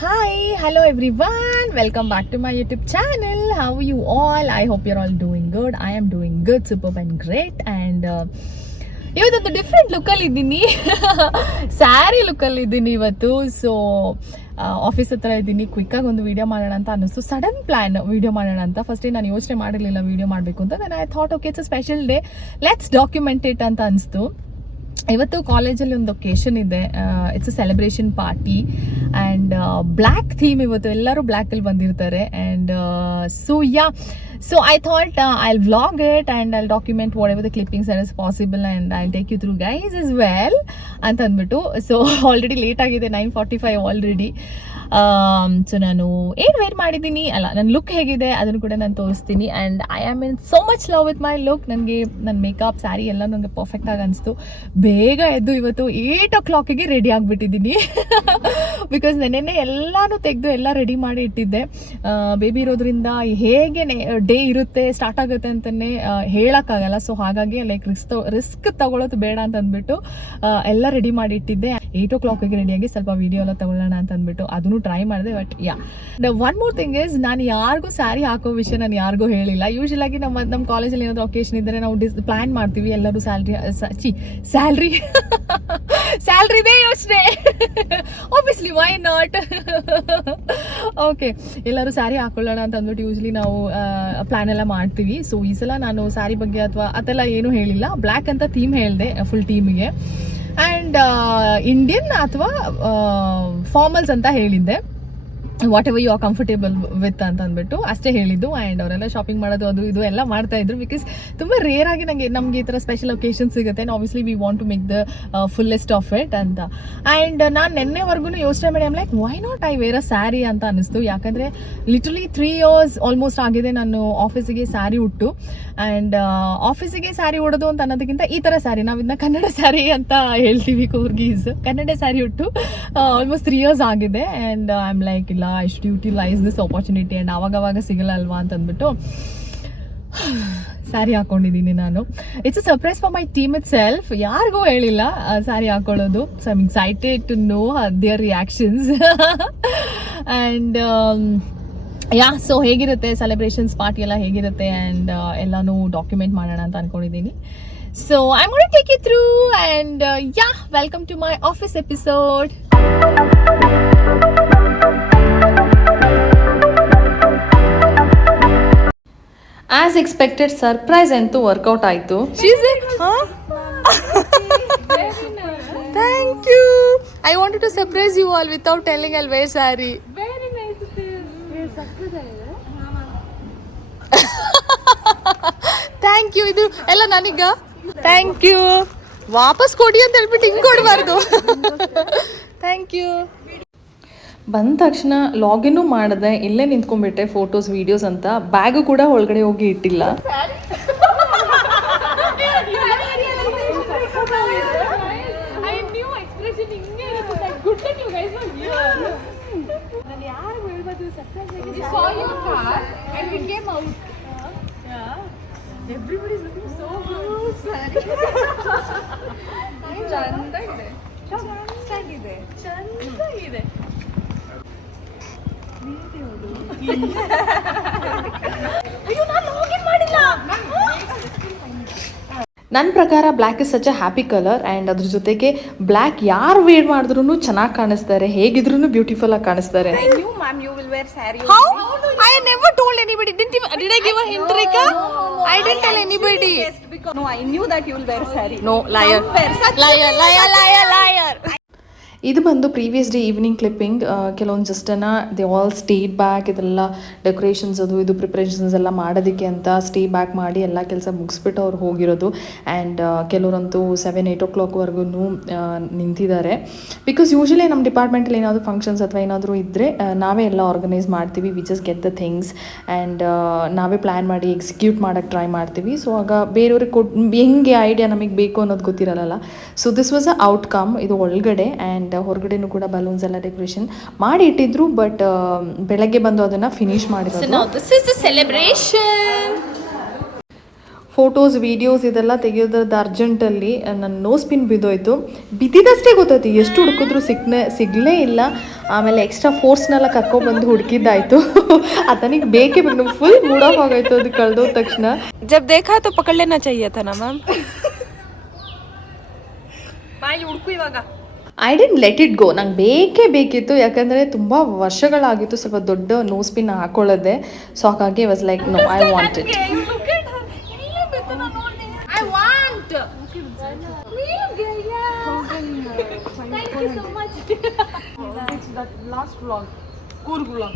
Hi, hello everyone. Welcome back to my YouTube channel. How are you all? I hope you're all doing good. I am doing good, superb and great. And ಇವತ್ತೊಂದು different ಲುಕ್ಕಲ್ಲಿ ಇದ್ದೀನಿ. ಸ್ಯಾರಿ ಲುಕ್ಕಲ್ಲಿ ಇದ್ದೀನಿ ಇವತ್ತು. So office ಹತ್ರ ಇದ್ದೀನಿ. ಕ್ವಿಕ್ಕಾಗಿ ಒಂದು video ಮಾಡೋಣ ಅಂತ ಅನ್ನಿಸ್ತು. ಸಡನ್ ಪ್ಲ್ಯಾನ್ ವೀಡಿಯೋ ಮಾಡೋಣ ಅಂತ. ಫಸ್ಟೇ ನಾನು ಯೋಚನೆ ಮಾಡಿರಲಿಲ್ಲ ವೀಡಿಯೋ ಮಾಡಬೇಕು ಅಂತ. Then I thought okay it's a special day, let's document it ಅಂತ ಅನಿಸ್ತು. ಇವತ್ತು ಕಾಲೇಜಲ್ಲಿ ಒಂದು ಒಕೇಶನ್ ಇದೆ. It's a celebration party and black theme. ಇವತ್ತು ಎಲ್ಲರೂ ಬ್ಲ್ಯಾಕಲ್ಲಿ ಬಂದಿರ್ತಾರೆ. And so I thought I'll vlog it and I'll document whatever the clippings that is possible and I'll take you through guys as well ಅಂತ ಅಂದ್ಬಿಟ್ಟು. So already late ಆಗಿದೆ, 9:45 already. So ನಾನು ಏನು wear ಮಾಡಿದ್ದೀನಿ ಅಲ್ಲ, ನನ್ನ look ಹೇಗಿದೆ ಅದನ್ನು ಕೂಡ ನಾನು ತೋರಿಸ್ತೀನಿ. And I am in so much love with my look. ನನಗೆ ನನ್ನ ಮೇಕಪ್, ಸ್ಯಾರಿ ಎಲ್ಲ ನನಗೆ ಪರ್ಫೆಕ್ಟಾಗಿ ಅನಿಸ್ತು. ಬೇಗ ಎದ್ದು ಇವತ್ತು 8 o'clock ರೆಡಿ ಆಗಿಬಿಟ್ಟಿದ್ದೀನಿ. ಬಿಕಾಸ್ ನೆನ್ನೆ ಎಲ್ಲನೂ ತೆಗೆದು ಎಲ್ಲ ರೆಡಿ ಮಾಡಿ ಇಟ್ಟಿದ್ದೆ. ಬೇಬಿ ಇರೋದ್ರಿಂದ ಹೇಗೆ ಡೇ ಇರುತ್ತೆ, ಸ್ಟಾರ್ಟ್ ಆಗುತ್ತೆ ಅಂತಲೇ ಹೇಳೋಕ್ಕಾಗಲ್ಲ. ಸೊ ಹಾಗಾಗಿ ಲೈಕ್ ರಿಸ್ಕ್ ತಗೊಳ್ಳೋದು ಬೇಡ ಅಂತ ಅಂದ್ಬಿಟ್ಟು ಎಲ್ಲ ರೆಡಿ ಮಾಡಿ ಇಟ್ಟಿದ್ದೆ. 8 o'clock ರೆಡಿಯಾಗಿ ಸ್ವಲ್ಪ ವೀಡಿಯೋ ಎಲ್ಲ ತಗೊಳ್ಳೋಣ ಅಂತ ಅಂದ್ಬಿಟ್ಟು ಅದನ್ನು ಟ್ರೈ ಮಾಡಿದೆ. But one more thing is, ನಾನು ಯಾರಿಗೂ ಸ್ಯಾರಿ ಹಾಕೋ ವಿಷಯ ನಾನು ಯಾರಿಗೂ ಹೇಳಿಲ್ಲ. ಯೂಶಲ್ ಆಗಿ ನಮ್ಮ ಕಾಲೇಜಲ್ಲಿ ಏನಾದರೂ ಒಕೇಶನ್ ಇದ್ದರೆ ನಾವು ಪ್ಲಾನ್ ಮಾಡ್ತೀವಿ ಎಲ್ಲರೂ ಸ್ಯಾಲ್ರಿದೇ ಯೋಚನೆ. Obviously why not. ಓಕೆ, ಎಲ್ಲರೂ ಸ್ಯಾರಿ ಹಾಕೊಳ್ಳೋಣ ಅಂತ ಅಂದ್ಬಿಟ್ಟು ಯೂಶ್ವಲಿ ನಾವು ಪ್ಲಾನ್ ಎಲ್ಲ ಮಾಡ್ತೀವಿ. ಸೊ ಈ ಸಲ ನಾನು ಸ್ಯಾರಿ ಬಗ್ಗೆ ಅಥವಾ ಅದೆಲ್ಲ ಏನೂ ಹೇಳಿಲ್ಲ. ಬ್ಲ್ಯಾಕ್ ಅಂತ ಥೀಮ್ ಹೇಳಿದೆ ಫುಲ್ ಟೀಮಿಗೆ. ಆ್ಯಂಡ್ ಇಂಡಿಯನ್ ಅಥವಾ ಫಾರ್ಮಲ್ಸ್ ಅಂತ ಹೇಳಿದ್ದೆ. Whatever you are comfortable with ಅಂತ ಅಂದ್ಬಿಟ್ಟು ಅಷ್ಟೇ ಹೇಳಿದ್ದು. ಆ್ಯಂಡ್ ಅವರೆಲ್ಲ ಶಾಪಿಂಗ್ ಮಾಡೋದು ಅದು ಇದು ಎಲ್ಲ ಮಾಡ್ತಾ ಇದ್ರು. ಬಿಕಾಸ್ ತುಂಬ ರೇರ್ ಆಗಿ ನಮಗೆ ಈ ಥರ ಸ್ಪೆಷಲ್ ಒಕೇಶನ್ ಸಿಗುತ್ತೆ. And obviously we want to make the fullest of it ಅಂತ. ಆ್ಯಂಡ್ ನಾನು ನೆನ್ನೆವರೆಗೂ ಯೋಚನೆ ಮಾಡಿ like why not I wear a sari ಅಂತ ಅನ್ನಿಸ್ತು. ಯಾಕಂದರೆ ಲಿಟ್ರಲಿ 3 years ಆಲ್ಮೋಸ್ಟ್ ಆಗಿದೆ ನಾನು ಆಫೀಸಿಗೆ ಸ್ಯಾರಿ ಉಟ್ಟು. ಆ್ಯಂಡ್ ಆಫೀಸಿಗೆ ಸ್ಯಾರಿ ಉಡೋದು ಅಂತ ಅನ್ನೋದಕ್ಕಿಂತ ಈ ಥರ ಸ್ಯಾರಿ, ನಾವು ಇದನ್ನ ಕನ್ನಡ ಸ್ಯಾರಿ ಅಂತ ಹೇಳ್ತೀವಿ, ಕೂರ್ಗೀಸ್ ಕನ್ನಡ ಸ್ಯಾರಿ ಉಟ್ಟು ಆಲ್ಮೋಸ್ಟ್ 3 years ಆಗಿದೆ. ಆ್ಯಂಡ್ ಐ ಆಮ್ ಲೈಕ್ ಇಲ್ಲ, I should utilise this opportunity and ಆವಾಗ ಸಿಗಲ್ಲ ಅಲ್ವಾ ಅಂತ ಅಂದ್ಬಿಟ್ಟು ಸ್ಯಾರಿ ಹಾಕೊಂಡಿದ್ದೀನಿ ನಾನು. It's a surprise for my team itself. ಯಾರಿಗೂ ಹೇಳಿಲ್ಲ ಸ್ಯಾರಿ ಹಾಕೊಳ್ಳೋದು. So I am excited to know their reactions. And so ಹೇಗಿರುತ್ತೆ ಸೆಲೆಬ್ರೇಷನ್ಸ್ ಪಾರ್ಟಿ ಎಲ್ಲ ಹೇಗಿರುತ್ತೆ ಆ್ಯಂಡ್ ಎಲ್ಲನೂ ಡಾಕ್ಯುಮೆಂಟ್ ಮಾಡೋಣ ಅಂತ ಅನ್ಕೊಂಡಿದ್ದೀನಿ. So I am gonna take you through and welcome to my office episode. As expected surprise ಅಂತೂ ವರ್ಕೌಟ್ ಆಯಿತು. Thank you. I wanted to surprise you all without telling I'll wear sari. Thank you. ಇದು ಎಲ್ಲ ನನಗ thank you. ವಾಪಸ್ ಕೊಡಿ ಅಂತ ಹೇಳ್ಬಿಟ್ಟು ಹಿಂಗೆ ಕೊಡಬಾರ್ದು. Thank you. ಬಂದ ತಕ್ಷಣ ಲಾಗಿನ್ನು ಮಾಡಿದೆ, ಇಲ್ಲೇ ನಿಂತ್ಕೊಂಡ್ಬಿಟ್ಟೆ ಫೋಟೋಸ್ ವೀಡಿಯೋಸ್ ಅಂತ. ಬ್ಯಾಗು ಕೂಡ ಒಳಗಡೆ ಹೋಗಿ ಇಟ್ಟಿಲ್ಲ. ಚಂದಾಗಿದೆ. ನನ್ನ ಪ್ರಕಾರ black is such a happy colour and ಅದ್ರ ಜೊತೆಗೆ ಬ್ಲ್ಯಾಕ್ ಯಾರು ವೇರ್ ಮಾಡಿದ್ರು ಚೆನ್ನಾಗಿ ಕಾಣಿಸ್ತಾರೆ, ಹೇಗಿದ್ರು ಬ್ಯೂಟಿಫುಲ್ ಆಗಿ ಕಾಣಿಸ್ತಾರೆ. I never told anybody. Did I give a hint, Rika? I didn't tell anybody. No, I knew that you will wear saree. No, liar. ಇದು ಬಂದು previous day evening clipping. ಕೆಲವೊಂದು ಜನ they all stayed back. ಇದೆಲ್ಲ decorations ಅದು ಇದು preparations ಎಲ್ಲ ಮಾಡೋದಕ್ಕೆ ಅಂತ ಸ್ಟೇ ಬ್ಯಾಕ್ ಮಾಡಿ ಎಲ್ಲ ಕೆಲಸ ಮುಗಿಸ್ಬಿಟ್ಟು ಅವ್ರು ಹೋಗಿರೋದು. ಆ್ಯಂಡ್ ಕೆಲವರಂತೂ 7-8 o'clockವರೆಗೂ ನಿಂತಿದ್ದಾರೆ. ಬಿಕಾಸ್ ಯೂಶಲಿ ನಮ್ಮ ಡಿಪಾರ್ಟ್ಮೆಂಟಲ್ಲಿ ಏನಾದರೂ ಫಂಕ್ಷನ್ಸ್ ಅಥವಾ ಏನಾದರೂ ಇದ್ದರೆ ನಾವೇ ಎಲ್ಲ ಆರ್ಗನೈಸ್ ಮಾಡ್ತೀವಿ. We just get the things and ನಾವೇ ಪ್ಲ್ಯಾನ್ ಮಾಡಿ ಎಕ್ಸಿಕ್ಯೂಟ್ ಮಾಡೋಕ್ಕೆ ಟ್ರೈ ಮಾಡ್ತೀವಿ. ಸೊ ಆಗ ಬೇರೆಯವ್ರಿಗೆ ಹೆಂಗೆ ಐಡಿಯಾ ನಮಗೆ ಬೇಕು ಅನ್ನೋದು ಗೊತ್ತಿರಲ್ಲ. So this was a outcome. ಇದು ಒಳಗಡೆ ಆ್ಯಂಡ್ ಹೊರಗಡೆನೂ ಕೂಡ ಬಲೂನ್ಸ್ ಎಲ್ಲ ಡೆಕೋರೇಷನ್ ಮಾಡಿ ಇಟ್ಟಿದ್ರು. ಬಟ್ ಬೆಳಗ್ಗೆ ಬಂದು ಅದನ್ನು ಫಿನಿಶ್ ಮಾಡಿರೋದು. ಫೋಟೋಸ್ ವೀಡಿಯೋಸ್ ಇದೆಲ್ಲ ತೆಗೆಯೋದ್ರದ್ದು ಅರ್ಜೆಂಟಲ್ಲಿ ನನ್ನ ನೋಸ್ ಪಿನ್ ಬಿದ್ದೋಯ್ತು. ಬಿದ್ದಿದ್ದಷ್ಟೇ ಗೊತ್ತಾಯ್ತು, ಎಷ್ಟು ಹುಡುಕಿದ್ರು ಸಿಗಲೇ ಇಲ್ಲ. ಆಮೇಲೆ ಎಕ್ಸ್ಟ್ರಾ ಫೋರ್ಸ್ನೆಲ್ಲ ಕರ್ಕೊಬಂದು ಹುಡುಕಿದ್ದಾಯಿತು. ಅದನಿಗೆ ಬೇಕೇ ಬೇಕು, ನಮ್ಗೆ ಫುಲ್ ಮೂಡ್ ಆಫ್ ಆಗೋಯ್ತು ಅದು ಕಳೆದೋದ ತಕ್ಷಣ. जब देखा तो पकड़ लेना चाहिए था ना मैम. ಬಾಯಿ ಹುಡುಕು ಇವಾಗ. I didn't let it go. ನಂಗೆ ಬೇಕೇ ಬೇಕಿತ್ತು, ಯಾಕಂದರೆ ತುಂಬ ವರ್ಷಗಳಾಗಿತ್ತು ಸ್ವಲ್ಪ ದೊಡ್ಡ ನೋಸ್ ಪಿನ್ ಹಾಕೊಳ್ಳೋದೆ. ಸೊ ಹಾಗಾಗಿ was like no, I want it. I want. Thank you so much. It's that last vlog. Cool vlog.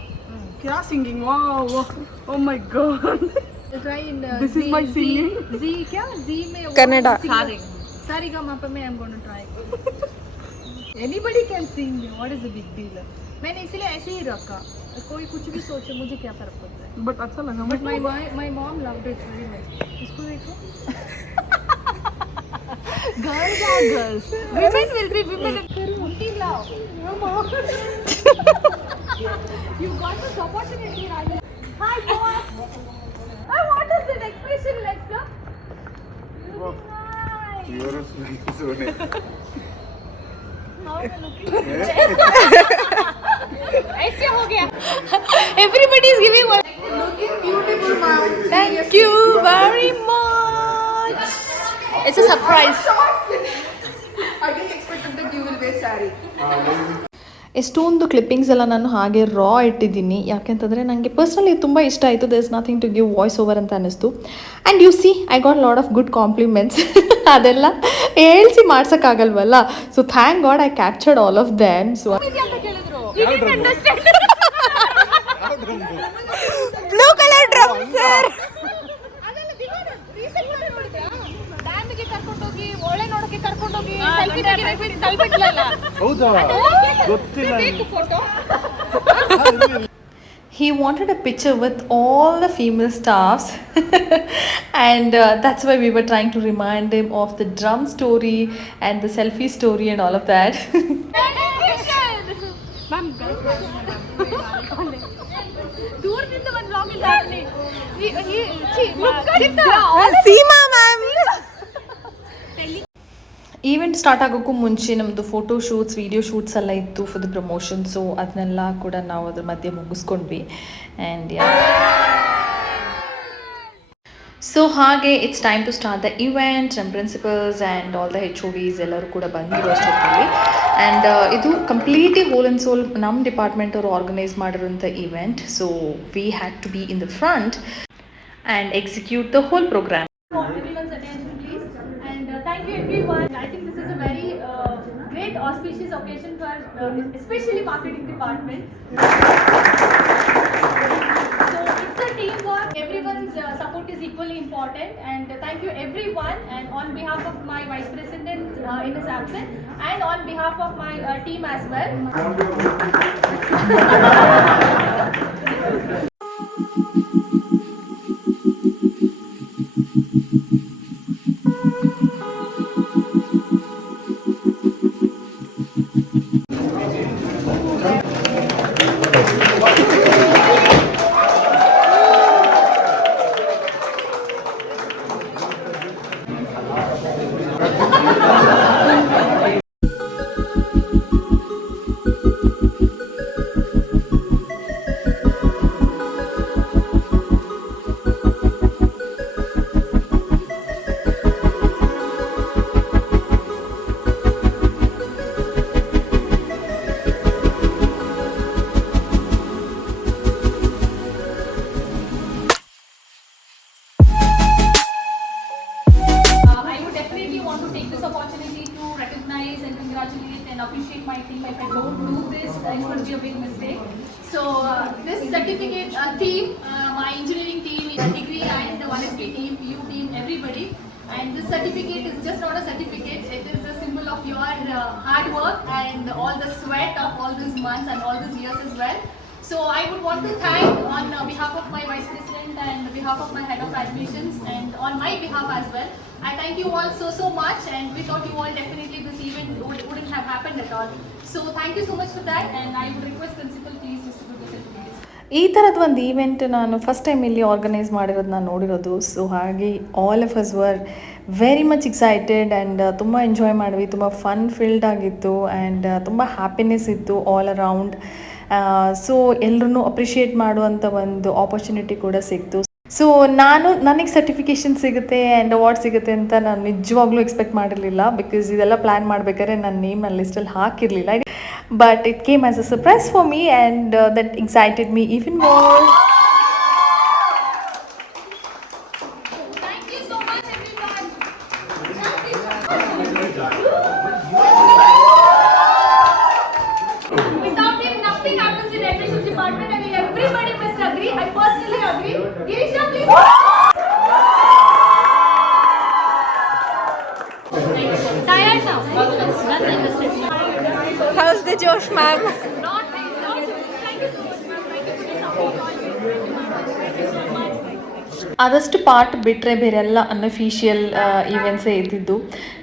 क्या singing? Wow. Oh my god. Try in This is my singing. Z क्या? Z में Kannada. Sa Re Ga Ma Pa में I'm going to try. Anybody can sing. What is the big deal? मैंने इसलिए ऐसे ही रखा. कोई कुछ भी सोचे, मुझे क्या फर्क पड़ता है. But अच्छा लगा. But my mom loved it very much. इसको देखो. Girls are girls. Women will be women. Unti lao. You got this opportunity, Raja. Hi, boss. What is that expression like, sir? You are so nice. How am I looking? ऐसे हो गया. Everybody is giving one. Looking beautiful, ma'am. Thank you very much. It's a surprise. I didn't expect that you will wear saree. ಎಷ್ಟೊಂದು clippings ಎಲ್ಲ ನಾನು ಹಾಗೆ ರಾ ಇಟ್ಟಿದ್ದೀನಿ, ಯಾಕೆಂತಂದರೆ ನನಗೆ ಪರ್ಸ್ನಲಿ ತುಂಬ ಇಷ್ಟ ಆಯಿತು. There is nothing to give voice over ಅಂತ ಅನ್ನಿಸ್ತು. And you see I got lot of good compliments. ಅದೆಲ್ಲ ಹೇಳ್ಸಿ ಮಾಡ್ಸೋಕ್ಕಾಗಲ್ವಲ್ಲ. So thank god I captured all of them. So Blue color drum, sir. ಡ್ಯಾಮಿಗೆ ಕರ್ಕೊಂಡೋಗಿ ಒಳ್ಳೆ ನೋಡೋಕೆ ಕರ್ಕೊಂಡೋಗಿ ಸೆಲ್ಫಿ ತೆಗಿಬೇಕು ತಲ್ಬಿಟ್ಲಲ್ಲ. ಹೌದಾ? ಗೊತ್ತಿಲ್ಲ. ಬೇಕು photo. he wanted a picture with all the female staffs and that's why we were trying to remind him of the drum story and the selfie story and all of that. Ma'am ದೂರದಿಂದ ಒಂದು vlog ಇಲ್ಲ ಅಲ್ಲಿ. Seema ma'am. Event start ಆಗೋಕ್ಕೂ ಮುಂಚೆ ನಮ್ಮದು photo shoots video shoots ಎಲ್ಲ ಇತ್ತು for the promotion. So ಅದನ್ನೆಲ್ಲ ಕೂಡ ನಾವು ಅದ್ರ ಮಧ್ಯೆ ಮುಗಿಸ್ಕೊಂಡ್ವಿ. ಆ್ಯಂಡ್ ಸೊ ಹಾಗೆ it's time to start the event. ನಮ್ಮ principals and all the HODs ಎಲ್ಲರೂ ಕೂಡ ಬಂದಿರೋ ಅಷ್ಟೊತ್ತಲ್ಲಿ. ಆ್ಯಂಡ್ ಇದು ಕಂಪ್ಲೀಟ್ಲಿ ಹೋಲ್ ಆ್ಯಂಡ್ ಸೋಲ್ ನಮ್ಮ ಡಿಪಾರ್ಟ್ಮೆಂಟ್ ಅವರು ಆರ್ಗನೈಸ್ ಮಾಡಿರೋಂಥ event. So we had to be in the front and execute the whole programme. Everyone's attention, please. And thank you, everyone. I think this is a very great auspicious occasion for especially marketing department. So it's a teamwork. Everyone's support is equally important. And thank you, everyone. And on behalf of my vice president in his absence, and on behalf of my team as well. Appreciate my team. If I don't do this, it would be a big mistake. So this certificate team, my engineering team, degree and the 1SP team, PU team, everybody. And this certificate is just not a certificate. It is a symbol of your hard work and all the sweat of all these months and all these years as well. So I would want to thank on behalf of my vice president and behalf of my head of admissions and on my behalf as well. I thank you all so much, and without you all definitely this event wouldn't have happened at all. So thank you so much for that, and I would request principal please distribute the certificates. ಈ ಥರದ್ದು ಒಂದು event ನಾನು first time ಇಲ್ಲಿ organise ಮಾಡಿರೋದು ನಾನು ನೋಡಿರೋದು. So ಹಾಗೆ all of us were very much excited and ತುಂಬ enjoy ಮಾಡಿದ್ವಿ. ತುಂಬ ಫನ್ ಫಿಲ್ಡ್ ಆಗಿತ್ತು ಆ್ಯಂಡ್ ತುಂಬ ಹ್ಯಾಪಿನೆಸ್ ಇತ್ತು ಆಲ್ ಅರೌಂಡ್. ಸೊ ಎಲ್ಲರೂ ಅಪ್ರಿಷಿಯೇಟ್ ಮಾಡುವಂಥ ಒಂದು ಆಪರ್ಚುನಿಟಿ ಕೂಡ ಸಿಕ್ತು. ಸೊ ನನಗೆ ಸರ್ಟಿಫಿಕೇಷನ್ ಸಿಗುತ್ತೆ ಆ್ಯಂಡ್ ಅವಾರ್ಡ್ ಸಿಗುತ್ತೆ ಅಂತ ನಾನು ನಿಜವಾಗ್ಲೂ ಎಕ್ಸ್ಪೆಕ್ಟ್ ಮಾಡಿರಲಿಲ್ಲ. ಬಿಕಾಸ್ ಇದೆಲ್ಲ ಪ್ಲ್ಯಾನ್ ಮಾಡಬೇಕಾದ್ರೆ ನನ್ನ ನೇಮ್ ಅಲ್ಲಿ ಲಿಸ್ಟಲ್ಲಿ ಹಾಕಿರಲಿಲ್ಲ. But it came as a surprise for me and that excited me even more. Thank you so much, everyone. Without him, nothing happens in admissions department, and everybody must agree. I personally agree. Girisha, please. Tired now. How's the Josh, ma'am? Not nice. Thank you so much, ma'am. Thank you for the support. Thank you so much. ಆದಷ್ಟು part ಬಿಟ್ಟರೆ ಬೇರೆಲ್ಲ unofficial ಈವೆಂಟ್ಸೇ ಇದ್ದಿದ್ದು.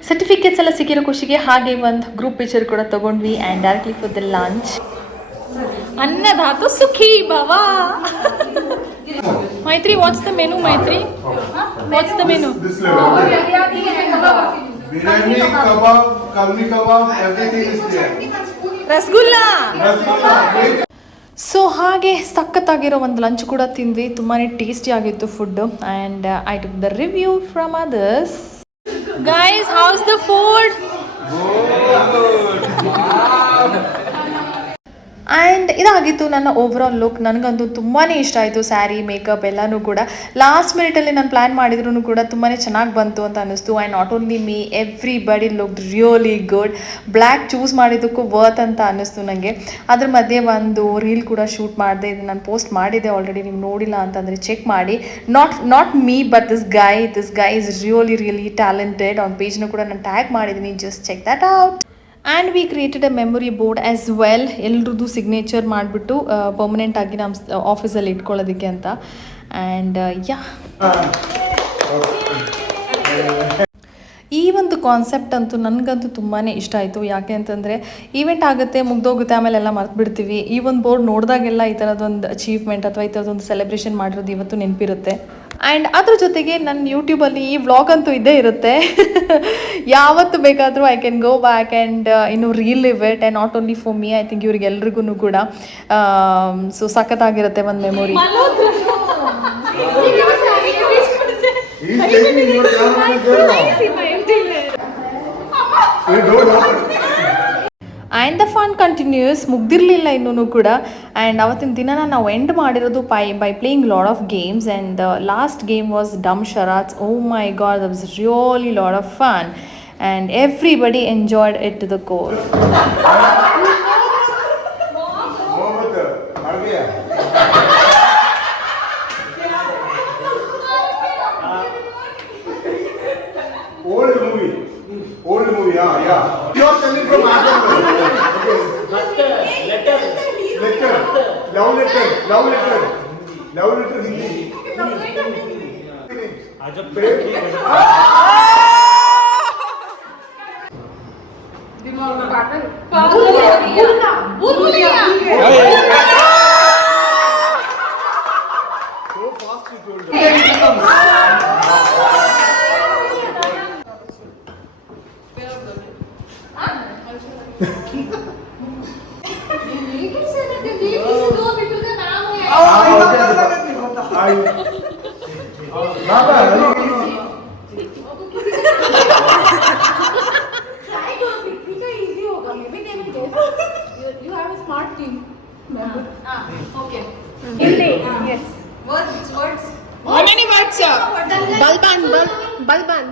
Certificates ಎಲ್ಲ ಸಿಕ್ಕಿರೋ ಖುಷಿಗೆ ಹಾಗೆ ಒಂದು group picture ಕೂಡ ತೊಗೊಂಡ್ವಿ and directly for the lunch. ಅನ್ನದಾತು ಸುಖಿ ಭವ. Maitri, what's the menu? Maitri, what's the menu? Biryani, kebab, kalmi kebab, everything is there. Rasgulla. Rasgulla. So ಹಾಗೆ ಸಖತ್ತಾಗಿರೋ ಒಂದು ಲಂಚ್ ಕೂಡ ತಿಂದ್ವಿ. ತುಂಬಾ ಟೇಸ್ಟಿ ಆಗಿತ್ತು food and I took the review from others. Guys, how's the food? And ಇದಾಗಿತ್ತು ನನ್ನ ಓವರಾಲ್ ಲುಕ್. ನನಗಂತೂ ತುಂಬಾ ಇಷ್ಟ ಆಯಿತು. ಸ್ಯಾರಿ, ಮೇಕಪ್ ಎಲ್ಲನೂ ಕೂಡ ಲಾಸ್ಟ್ ಮಿನಿಟಲ್ಲಿ ನಾನು ಪ್ಲ್ಯಾನ್ ಮಾಡಿದ್ರೂ ಕೂಡ ತುಂಬಾ ಚೆನ್ನಾಗಿ ಬಂತು ಅಂತ ಅನ್ನಿಸ್ತು. And not only me, everybody look really good. Black ಚೂಸ್ ಮಾಡಿದ್ದಕ್ಕೂ ವರ್ತ್ ಅಂತ ಅನ್ನಿಸ್ತು ನನಗೆ. ಅದ್ರ ಮಧ್ಯೆ ಒಂದು ರೀಲ್ ಕೂಡ ಶೂಟ್ ಮಾಡಿದೆ. ಇದು ನಾನು ಪೋಸ್ಟ್ ಮಾಡಿದ್ದೆ ಆಲ್ರೆಡಿ. ನೀವು ನೋಡಿಲ್ಲ ಅಂತಂದರೆ ಚೆಕ್ ಮಾಡಿ. Not me but this guy is really talented. ಅವ್ನ ಪೇಜ್ನ ಕೂಡ ನಾನು ಟ್ಯಾಗ್ ಮಾಡಿದ್ದೀನಿ. Just check that out. And we created a memory board as well. ಎಲ್ರದ್ದು ಸಿಗ್ನೇಚರ್ ಮಾಡಿಬಿಟ್ಟು ಪರ್ಮನೆಂಟಾಗಿ ನಮ್ಮ ಆಫೀಸಲ್ಲಿ ಇಟ್ಕೊಳ್ಳೋದಕ್ಕೆ ಅಂತ. ಆ್ಯಂಡ್ ಈ ಒಂದು ಕಾನ್ಸೆಪ್ಟ್ ಅಂತೂ ನನಗಂತೂ ತುಂಬಾ ಇಷ್ಟ ಆಯಿತು. ಯಾಕೆ ಅಂತಂದರೆ ಈವೆಂಟ್ ಆಗುತ್ತೆ, ಮುಗ್ದೋಗುತ್ತೆ, ಆಮೇಲೆ ಎಲ್ಲ ಮರ್ತು ಬಿಡ್ತೀವಿ. ಈ ಒಂದು ಬೋರ್ಡ್ ನೋಡಿದಾಗೆಲ್ಲ ಈ ಥರದೊಂದು ಅಚೀವ್ಮೆಂಟ್ ಅಥವಾ ಈ ಥರದೊಂದು ಸೆಲೆಬ್ರೇಷನ್ ಮಾಡಿರೋದು ಇವತ್ತು ನೆನಪಿರುತ್ತೆ. ಆ್ಯಂಡ್ ಅದ್ರ ಜೊತೆಗೆ ನನ್ನ ಯೂಟ್ಯೂಬಲ್ಲಿ ಈ ವ್ಲಾಗ್ ಅಂತೂ ಇದ್ದೇ ಇರುತ್ತೆ. ಯಾವತ್ತು ಬೇಕಾದರೂ I can go back and ಇನ್ನು relive it. And not only for me, I think ಇವ್ರಿಗೆಲ್ರಿಗೂ ಕೂಡ ಸೊ ಸಖತ್ತಾಗಿರುತ್ತೆ ಒಂದು memory. He's taking your camera. Hey, don't open. And the fun continues. ಮುಗ್ದಿರಲಿಲ್ಲ ಇನ್ನೂ ಕೂಡ. ಆ್ಯಂಡ್ ಅವತ್ತಿನ ದಿನ ನಾವು ಎಂಡ್ ಮಾಡಿರೋದು by playing lot of games. And last game was dumb charades. Oh my god, that was really lot of fun and everybody enjoyed it to the core. Old movie, yeah. You are telling from Adam. Letter. Love letter. Hindi. So fast you told her. You have a smart team. Okay. Yes. Words. How many words, sir? Balban.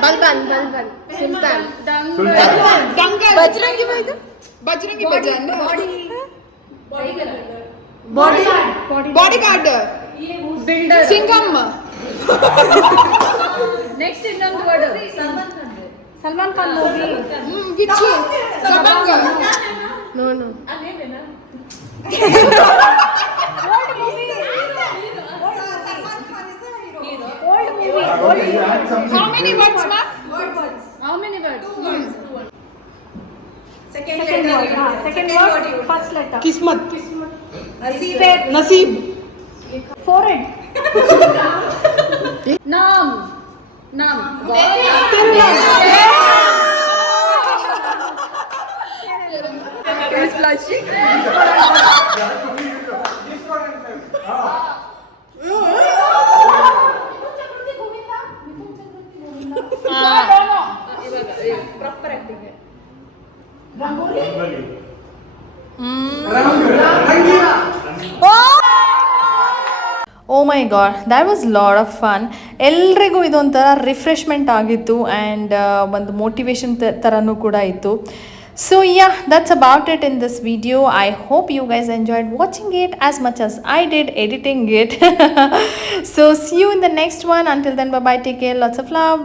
Sultan. Dangal. Bajrangi Bhajan. Bodyguard. Builder. Singham. Next ಇನ್ನೊಂದು word. Salman Khan movie. Which? Dabang. No. How many words, ma'am? How many words? Second word. First letter. Kismat. नसीब Forehead. Naam. Naam. Oh my god that was lot of fun. ಎಲ್ರಿಗೂ ಇದೊಂಥರ refreshment ಆಗಿತ್ತು and ಒಂದು motivation ಥರನೂ ಕೂಡ ಇತ್ತು. So yeah that's about it in this video. I hope you guys enjoyed watching it as much as I did editing it. So see you in the next one. Until then bye bye, take care, lots of love.